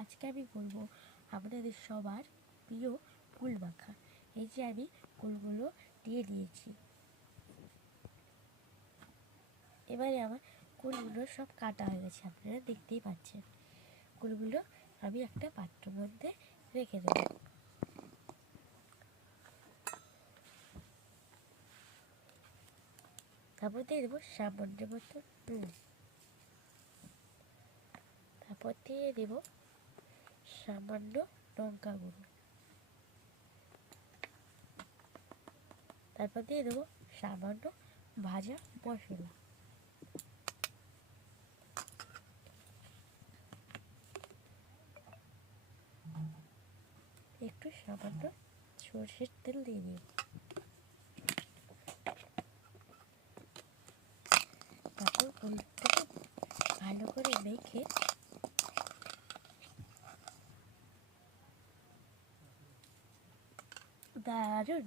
আজকে আমি বলবো আপনাদের সবার প্রিয় কুল মাখা। এই যে আমি কুলগুলো দিয়ে দিয়েছি, এবারে আমার কুলগুলো সব কাটা হয়ে গেছে, আপনারা দেখতেই পাচ্ছেন। কুলগুলো আমি একটা পাত্রের মধ্যে রেখে দেব। তারপর দিয়ে দেবো সামান্য মতো নুন, তারপর দিয়ে দেবো সামান্য লঙ্কা গুঁড়ো, তারপর দিয়ে দেবো সামান্য ভাজা মশলা, একটু সামান্য সরষের তেল দিয়ে দিই। তারপর কুলটাকে ভালো করে মেখে দারুণ